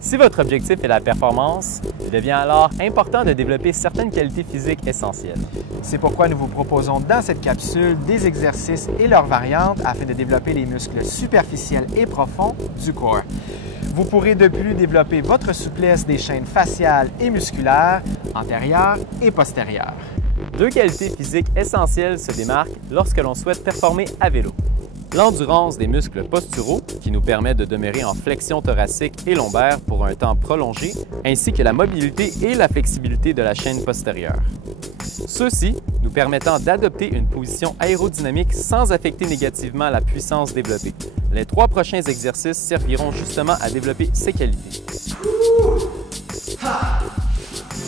Si votre objectif est la performance, il devient alors important de développer certaines qualités physiques essentielles. C'est pourquoi nous vous proposons dans cette capsule des exercices et leurs variantes afin de développer les muscles superficiels et profonds du corps. Vous pourrez de plus développer votre souplesse des chaînes faciales et musculaires, antérieures et postérieures. Deux qualités physiques essentielles se démarquent lorsque l'on souhaite performer à vélo. L'endurance des muscles posturaux, qui nous permet de demeurer en flexion thoracique et lombaire pour un temps prolongé, ainsi que la mobilité et la flexibilité de la chaîne postérieure. Ceci nous permettant d'adopter une position aérodynamique sans affecter négativement la puissance développée. Les 3 prochains exercices serviront justement à développer ces qualités.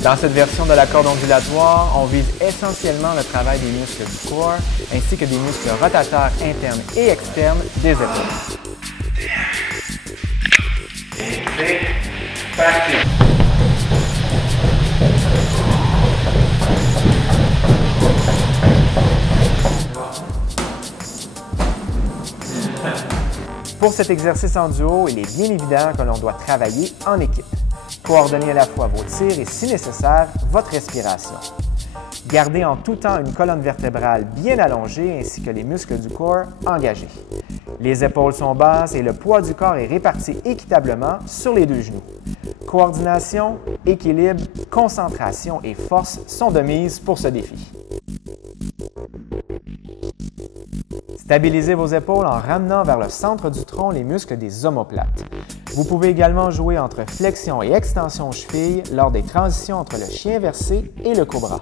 Dans cette version de la corde ondulatoire, on vise essentiellement le travail des muscles du corps ainsi que des muscles rotateurs internes et externes des épaules. Pour cet exercice en duo, il est bien évident que l'on doit travailler en équipe. Coordonnez à la fois vos tirs et, si nécessaire, votre respiration. Gardez en tout temps une colonne vertébrale bien allongée ainsi que les muscles du corps engagés. Les épaules sont basses et le poids du corps est réparti équitablement sur les 2 genoux. Coordination, équilibre, concentration et force sont de mise pour ce défi. Stabilisez vos épaules en ramenant vers le centre du tronc les muscles des omoplates. Vous pouvez également jouer entre flexion et extension cheville lors des transitions entre le chien inversé et le cobra.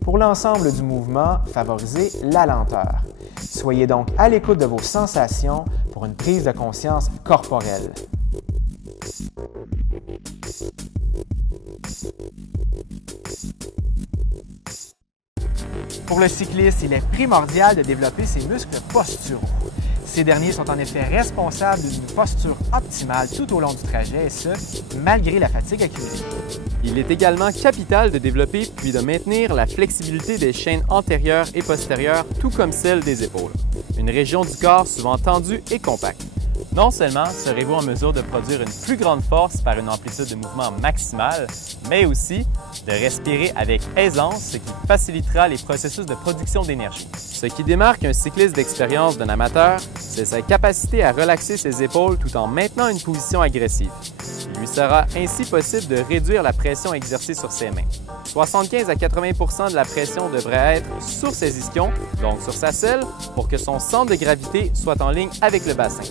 Pour l'ensemble du mouvement, favorisez la lenteur. Soyez donc à l'écoute de vos sensations pour une prise de conscience corporelle. Pour le cycliste, il est primordial de développer ses muscles posturaux. Ces derniers sont en effet responsables d'une posture optimale tout au long du trajet, et ce, malgré la fatigue accumulée. Il est également capital de développer puis de maintenir la flexibilité des chaînes antérieures et postérieures, tout comme celle des épaules. Une région du corps souvent tendue et compacte. Non seulement serez-vous en mesure de produire une plus grande force par une amplitude de mouvement maximale, mais aussi de respirer avec aisance, ce qui facilitera les processus de production d'énergie. Ce qui démarque un cycliste d'expérience d'un amateur, c'est sa capacité à relaxer ses épaules tout en maintenant une position agressive. Il lui sera ainsi possible de réduire la pression exercée sur ses mains. 75 à 80 % de la pression devrait être sur ses ischions, donc sur sa selle, pour que son centre de gravité soit en ligne avec le bassin.